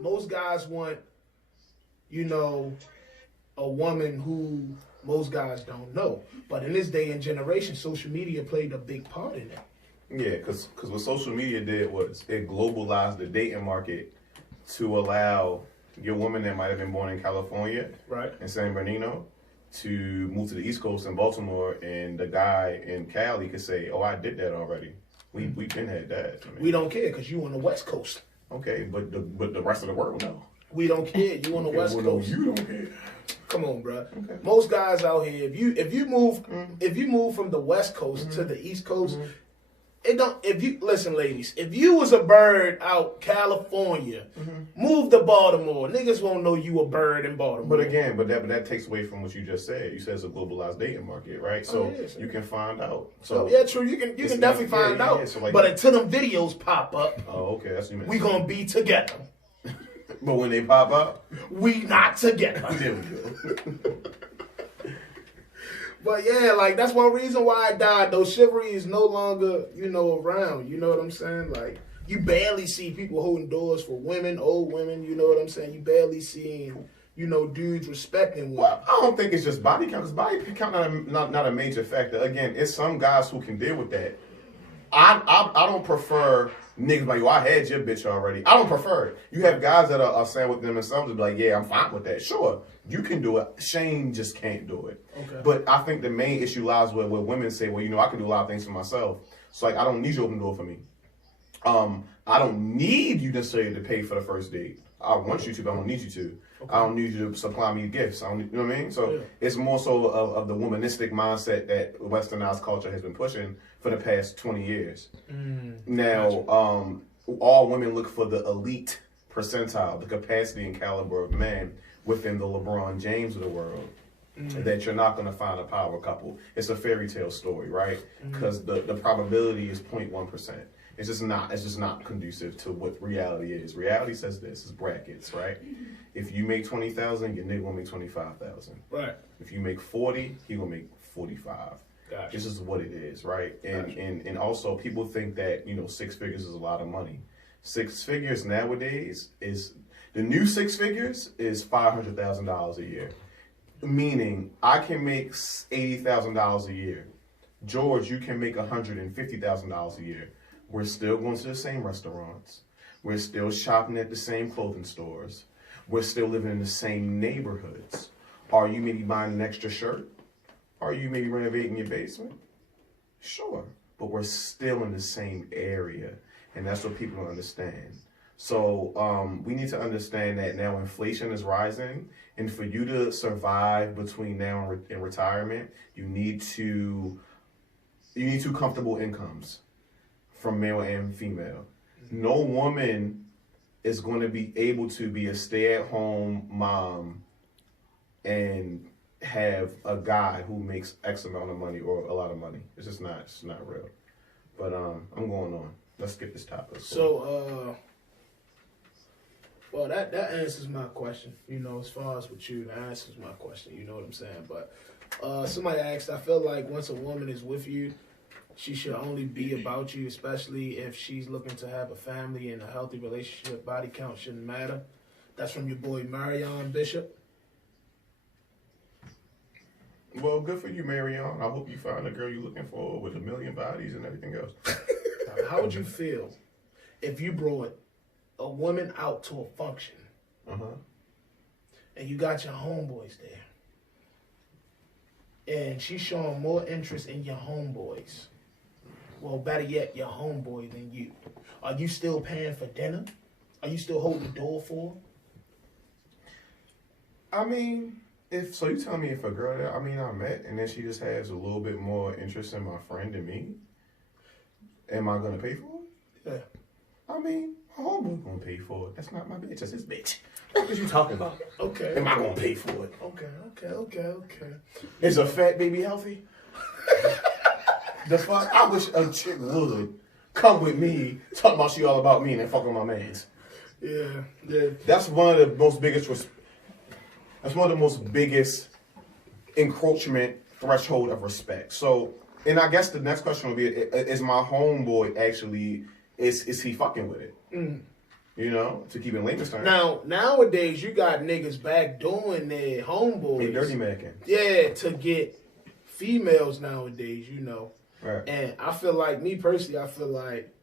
Most guys want, you know, a woman who most guys don't know. But in this day and generation, social media played a big part in it. Yeah, because what social media did was it globalized the dating market to allow your woman that might have been born in California, right, in San Bernardino, to move to the East Coast in Baltimore, and the guy in Cali could say, "Oh, I did that already. We've been had that." I mean, we don't care because you on the West Coast. Okay, but the rest of the world no. We don't care. You on the West well, Coast. No, you don't care. Come on, bro. Okay. Most guys out here, if you move from the West Coast to the East Coast, it don't. If you listen, ladies, if you was a bird out California, move to Baltimore, niggas won't know you a bird in Baltimore. But again, that takes away from what you just said. You said it's a globalized dating market, right? So you can find out. So yeah, true. You can definitely find out. So like, but until them videos pop up, okay, that's what you meant. We gonna be together. But when they pop up, we not together. There we go. But yeah, like that's one reason why I died. Though chivalry is no longer, around. You know what I'm saying? Like you barely see people holding doors for women, old women. You know what I'm saying? You barely seeing, dudes respecting women. Well, I don't think it's just body count. Because body count not a major factor. Again, it's some guys who can deal with that. I don't prefer niggas like, I had your bitch already. I don't prefer it. You have guys that are saying with them and some to be like, yeah, I'm fine with that. Sure, you can do it. Shane just can't do it. Okay. But I think the main issue lies where women say, well, I can do a lot of things for myself. So like, I don't need you to open the door for me. I don't need you necessarily to pay for the first date. I want you to, but I don't need you to. Okay. I don't need you to supply me gifts. You know what I mean? So it's more so of the womanistic mindset that westernized culture has been pushing for the past 20 years. Now, all women look for the elite percentile, the capacity and caliber of man within the LeBron James of the world. That you're not going to find a power couple. It's a fairy tale story, right? Because the probability is 0.1%. It's just not conducive to what reality is. Reality says this: it's brackets, right? If you make 20,000, your nigga gonna make 25,000. Right. If you make 40, he gonna make 45. Gotcha. This is what it is, right? And also people think that 6 figures is a lot of money. 6 figures nowadays is the new 6 figures is $500,000 a year, meaning I can make $80,000 a year. George, you can make $150,000 a year. We're still going to the same restaurants. We're still shopping at the same clothing stores. We're still living in the same neighborhoods. Are you maybe buying an extra shirt? Are you maybe renovating your basement? Sure, but we're still in the same area, and that's what people don't understand. So we need to understand that now inflation is rising, and for you to survive between now and retirement, you need two comfortable incomes from male and female. No woman is going to be able to be a stay-at-home mom and have a guy who makes X amount of money or a lot of money. It's just not. It's not real. But I'm going on. Let's get this topic. So, well, that answers my question. As far as with you, that answers my question. You know what I'm saying? But somebody asked, I feel like once a woman is with you, she should only be about you, especially if she's looking to have a family and a healthy relationship. Body count shouldn't matter. That's from your boy Marion Bishop. Well, good for you, Marion. I hope you find a girl you're looking for with 1 million bodies and everything else. How would you feel if you brought a woman out to a function and you got your homeboys there, and she's showing more interest in your homeboys? Well, better yet, your homeboy than you. Are you still paying for dinner? Are you still holding the door for her? I mean, you tell me if a girl that I met and then she just has a little bit more interest in my friend than me, am I gonna pay for it? Yeah. I mean, my homeboy gonna pay for it. That's not my bitch. That's his bitch. What you talking about? Okay. Am I gonna pay for it? Okay. Is a fat baby healthy? The fuck? I wish a chick would come with me, talk about she all about me, and then fuck with my mans. Yeah. That's one of the most biggest encroachment threshold of respect. So, and I guess the next question would be: is my homeboy actually is he fucking with it? You know, to keep in layman's terms. Now, nowadays, you got niggas back doing their homeboys. They dirty macking. Yeah, to get females nowadays, you know. Right. And I feel like, me personally, I feel like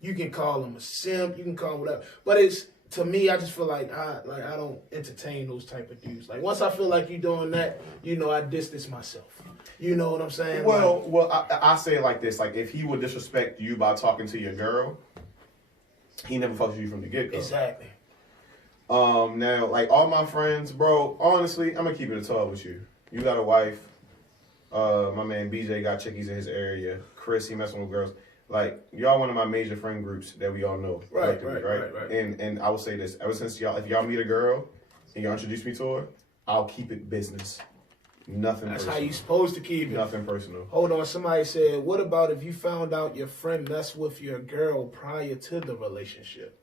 you can call them a simp, you can call them whatever. But it's, to me, I just feel like I don't entertain those type of dudes. Like, once I feel like you doing that, you know, I distance myself. You know what I'm saying? Well, I say it like this. Like, if he would disrespect you by talking to your girl, he never fucks you from the get-go. Exactly. Now, like, all my friends, bro, honestly, I'm gonna keep it a 12 with you. You got a wife. My man BJ got chickies in his area. Chris, he messing with girls. Like, y'all one of my major friend groups that we all know. Right. And I will say this. Ever since if y'all meet a girl and y'all introduce me to her, I'll keep it business. Nothing That's personal. how you supposed to keep it. Nothing personal. Hold on, somebody said, what about if you found out your friend messed with your girl prior to the relationship?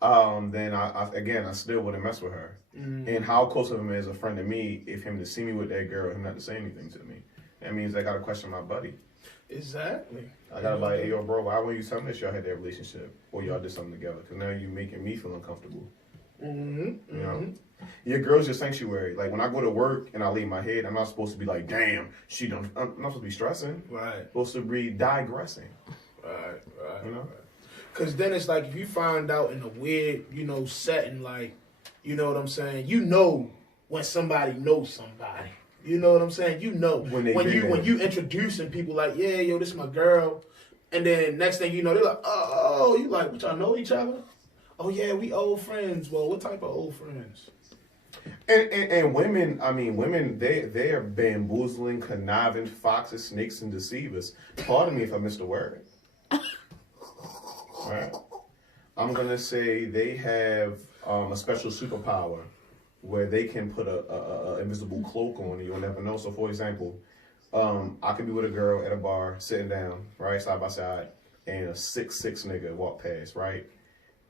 Then I still wouldn't mess with her. And how close of him is a friend to me if him to see me with that girl, him not to say anything to me? That means I gotta question my buddy. Exactly. I gotta like, hey, yo, bro, why wouldn't you tell me that y'all had that relationship or y'all did something together? Because now you're making me feel uncomfortable. You know, your girl's your sanctuary. Like, when I go to work and I leave my head, I'm not supposed to be like, damn, I'm not supposed to be stressing. Right. I'm supposed to be digressing. Right. You know. Because then it's like, if you find out in a weird, you know, setting, like, you know what I'm saying? You know when somebody knows somebody. You know what I'm saying? You know when you introducing people like, yeah, yo, this is my girl, and then next thing you know, they're like, oh, you like, what, y'all know each other? Oh yeah, we old friends. Well, what type of old friends? And women, I mean, women, they are bamboozling, conniving, foxes, snakes, and deceivers. Pardon me if I missed a word. Right. I'm gonna say they have a special superpower where they can put a invisible cloak on and you'll never know. So, for example, I could be with a girl at a bar, sitting down, right, side by side, and a 6'6" nigga walk past, right,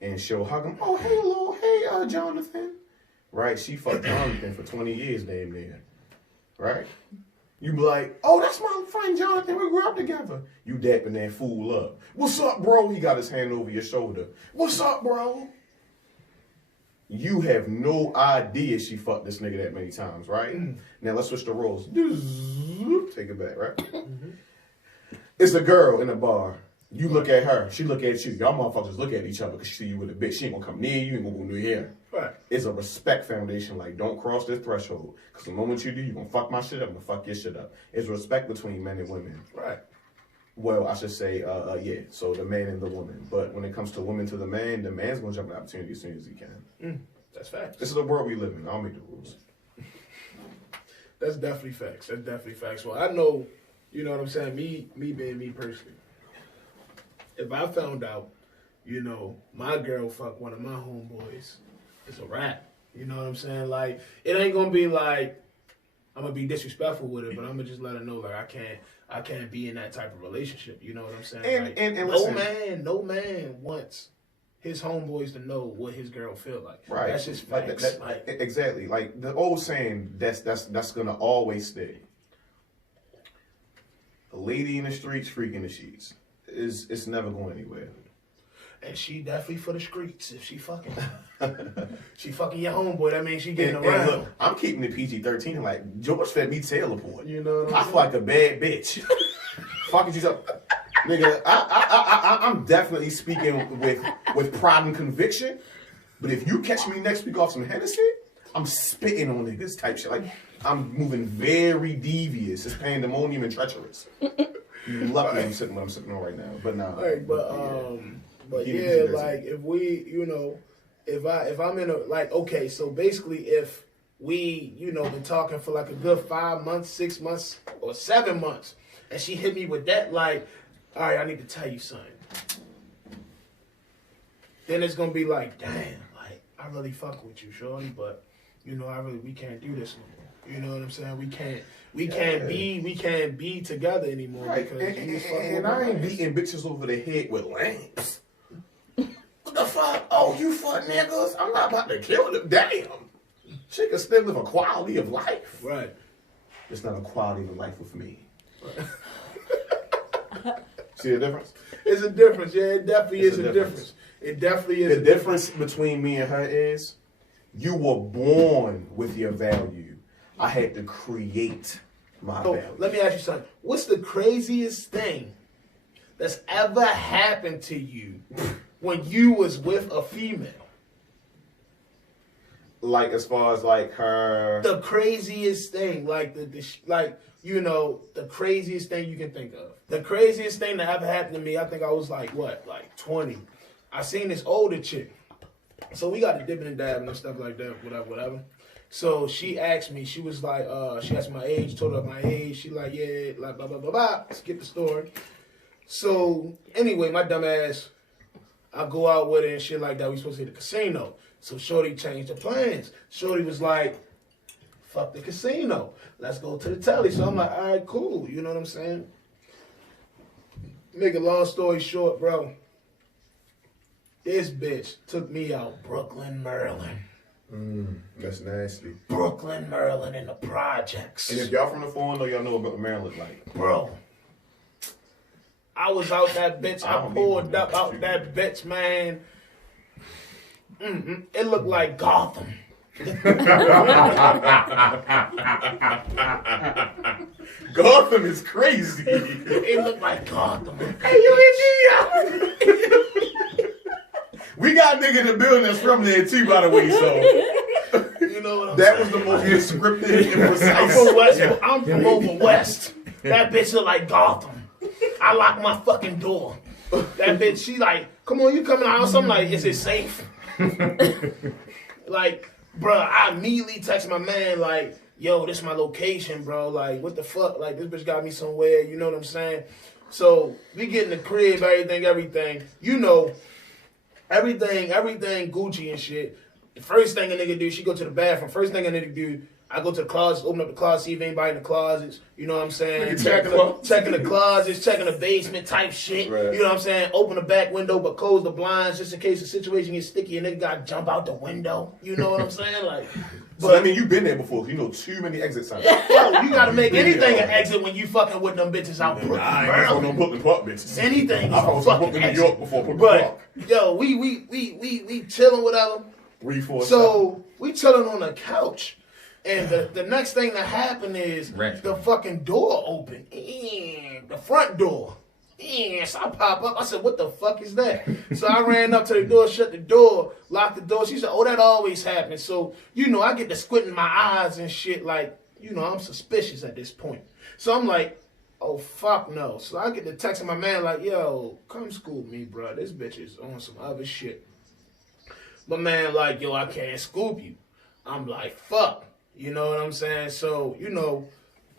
and she'll hug him. Oh, hey, Jonathan, right? She fucked Jonathan for 20 years, damn near, right? You be like, oh, that's my friend Jonathan. We grew up together. You dapping that fool up. What's up, bro? He got his hand over your shoulder. What's up, bro? You have no idea she fucked this nigga that many times, right? Now let's switch the roles. Take it back, right? It's a girl in a bar. You look at her. She look at you. Y'all motherfuckers look at each other because she see you with a bitch. She ain't gonna come near you. Ain't gonna go near her. Right. It's a respect foundation. Like, don't cross this threshold. Because the moment you do, you're gonna fuck my shit up. I'm gonna fuck your shit up. It's respect between men and women. Right. Well, I should say, yeah. So the man and the woman. But when it comes to women to the man's gonna jump at opportunity as soon as he can. That's facts. This is the world we live in. I don't make the rules. That's definitely facts. Well, I know, you know what I'm saying? Me being me personally. If I found out, you know, my girl fucked one of my homeboys, it's a wrap. You know what I'm saying? Like, it ain't gonna be like I'm gonna be disrespectful with it, but I'm gonna just let her know, like, I can't be in that type of relationship. You know what I'm saying? And no man wants his homeboys to know what his girl feel like. Right. That's just facts. Exactly. Like the old saying, that's gonna always stay. A lady in the streets, freak in the sheets. It's never going anywhere. And she definitely for the streets. If she fucking, she fucking your homeboy. That means she getting around. And look, I'm keeping the PG-13. Like, George fed me Taylor Port. You know what I feel like a bad bitch. Fucking you up, nigga. I'm definitely speaking with pride and conviction. But if you catch me next week off some Hennessy, I'm spitting on niggas type shit. Like, I'm moving very devious. It's pandemonium and treacherous. Luckily, I'm sitting on right now. But nah. Right, but yeah, like if we, you know, if I'm in a, like, okay, so basically if we, you know, been talking for like a good 5 months, 6 months, or 7 months, and she hit me with that, like, all right, I need to tell you something. Then it's gonna be like, damn, like, I really fuck with you, shorty, but you know, we can't do this no more. You know what I'm saying? We can't be together anymore, right. Because and I ain't beating bitches over the head with lamps. What the fuck? Oh, you fuck niggas? I'm not about to kill them. Damn. She can still live a quality of life. Right. It's not a quality of life with me. Right. See the difference? It's a difference. Yeah, it definitely is a difference. It definitely is. The difference between me and her is you were born with your value. I had to create my value. Let me ask you something. What's the craziest thing that's ever happened to you when you was with a female? Like as far as like her, the craziest thing, like the craziest thing you can think of. The craziest thing that ever happened to me, I think I was like 20. I seen this older chick, so we got to dipping and dabbing and stuff like that, whatever. So she asked me, she was like, she asked my age, told her my age. She like, yeah, like blah blah blah blah. Skip the story. So anyway, my dumb ass, I go out with her and shit like that. We supposed to hit the casino. So Shorty changed the plans. Shorty was like, fuck the casino. Let's go to the telly. So I'm like, all right, cool. You know what I'm saying? Make a long story short, bro. This bitch took me out Brooklyn, Maryland. That's nasty. Brooklyn, Maryland in the projects. And if y'all from the foreign, y'all know what Brooklyn, Maryland look like. Bro. I was out that bitch. I pulled up out that bitch, man. It looked like Gotham. Gotham is crazy. It looked like Gotham. Hey, you We got a nigga in the building that's from there too, by the way. So you know what I'm that saying? was the most descriptive and precise. I'm from West. I'm from over West. That bitch look like Gotham. I lock my fucking door. That bitch, she like, come on, you coming out? I'm like, is it safe? Like, bro, I immediately text my man like, yo, this is my location, bro. Like, what the fuck? Like, this bitch got me somewhere. You know what I'm saying? So we get in the crib, everything. You know, everything Gucci and shit. The first thing a nigga do, she go to the bathroom. First thing a nigga do, I go to the closet, open up the closet, see if anybody in the closets. You know what I'm saying? Checking the closets, checking the basement type shit. Right. You know what I'm saying? Open the back window, but close the blinds just in case the situation gets sticky and nigga got to jump out the window. You know what I'm saying? Like, but I mean, you've been there before. You know too many exits out there. Yo, you got to make anything an exit when you fucking with them bitches out Brooklyn. I ain't no Brooklyn Park bitches. Anything is a fucking New York before Brooklyn Park. Yo, we chilling whatever. So we chilling on the couch. And the next thing that happened is the fucking door opened. The front door. So I pop up. I said, what the fuck is that? So I ran up to the door, shut the door, locked the door. She said, oh, that always happens. So, you know, I get to squinting my eyes and shit like, you know, I'm suspicious at this point. So I'm like, oh, fuck no. So I get to texting my man like, yo, come scoop me, bro. This bitch is on some other shit. My man like, yo, I can't scoop you. I'm like, fuck. You know what I'm saying? So, you know,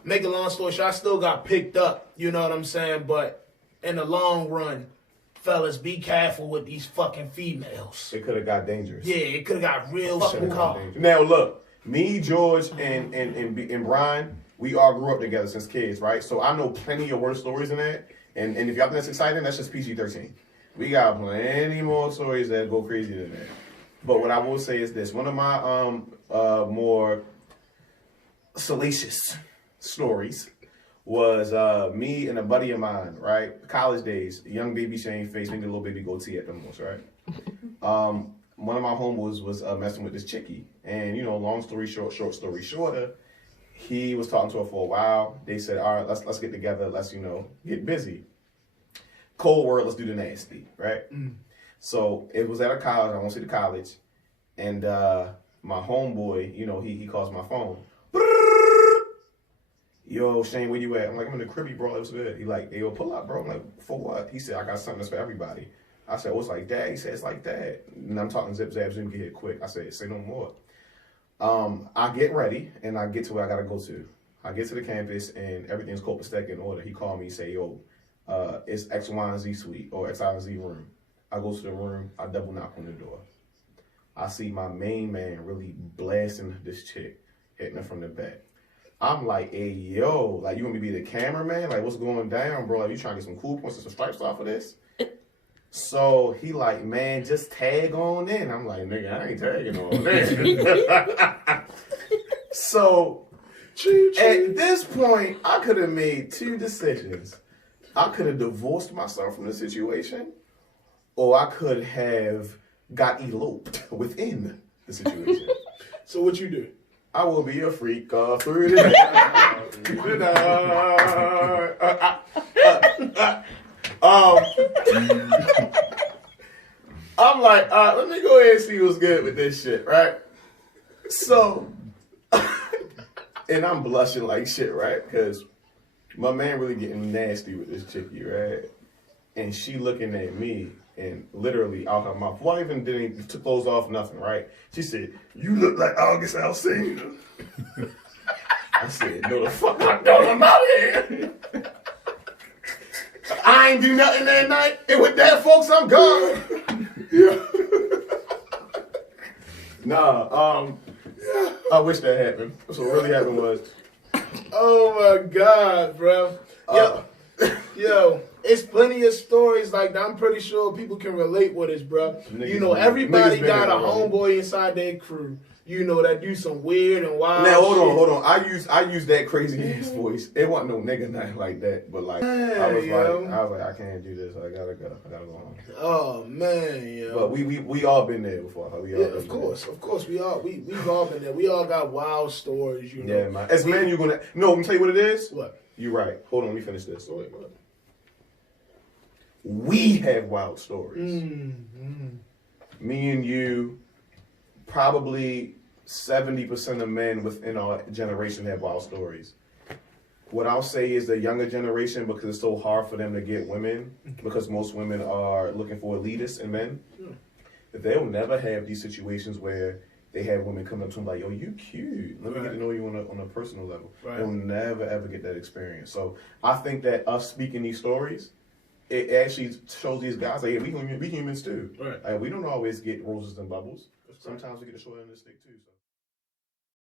make a long story short, I still got picked up. You know what I'm saying? But in the long run, fellas, be careful with these fucking females. It could have got dangerous. Yeah, it could have got real fucking hard. Now, look, me, George, and Brian, we all grew up together since kids, right? So I know plenty of worse stories than that. And if y'all think that's exciting, that's just PG-13. We got plenty more stories that go crazier than that. But what I will say is this. One of my more salacious stories was me and a buddy of mine, right? College days, young baby shame face, maybe a little baby goatee at the most, right? One of my homeboys was messing with this chickie. And, you know, long story short, short story shorter, he was talking to her for a while. They said, all right, let's get together. Let's, you know, get busy. Cold word, let's do the nasty, right? So it was at a college. I won't say the college. And my homeboy, you know, he calls my phone. Yo, Shane, where you at? I'm like, I'm in the cribby, bro. It was good. He like, hey, yo, pull up, bro. I'm like, for what? He said, I got something that's for everybody. I said, well, it's like that. He said, it's like that. And I'm talking zip, zap, zoom, get hit quick. I said, say no more. I get ready, and I get to where I got to go to. I get to the campus, and everything's copacetic in order. He called me, say, yo, it's X, Y, and Z suite, or X, Y, and Z room. I go to the room. I double knock on the door. I see my main man really blasting this chick, hitting her from the back. I'm like, hey, yo, like, you want me to be the cameraman? Like, what's going down, bro? Like, you trying to get some cool points and some stripes off of this? So he like, man, just tag on in. I'm like, nigga, I ain't tagging on in. So at this point, I could have made two decisions. I could have divorced myself from the situation, or I could have got eloped within the situation. So what you do? I will be a freak all through the night. I'm like, let me go ahead and see what's good with this shit, right? So, and I'm blushing like shit, right? Because my man really getting nasty with this chickie, right? And she looking at me and literally out her mouth. Well, I even didn't took clothes off, nothing, right? She said, "You look like August Alsina." I said, "No, the fuck I don't. I'm out of here. I ain't do nothing that night. And with that, folks, I'm gone." Yeah. Nah. I wish that happened. So what really happened was, oh my God, bro. Yo, it's plenty of stories like that. I'm pretty sure people can relate with us, bro. Everybody got a homeboy inside their crew, that do some weird and wild now, shit. hold on. I use that crazy ass voice. It wasn't no nigga nothing like that, but like I was like, I can't do this. I gotta go on. Oh man, yo. But we all been there before. Of course, we've all been there. We all got wild stories, Yeah, man. As men, you're gonna let me tell you what it is. What? You're right. Hold on, let me finish this. Oh, wait, what? We have wild stories. Me and you, probably 70% of men within our generation have wild stories. What I'll say is the younger generation, because it's so hard for them to get women, because most women are looking for elitists and men, they'll never have these situations where they have women come up to them like, "Yo, you cute. Let me get to know you on a personal level." Right. They'll never ever get that experience. So I think that us speaking these stories, it actually shows these guys like, yeah, we humans too. Right. Like, we don't always get roses and bubbles. Sometimes we get a short end of the stick too. So.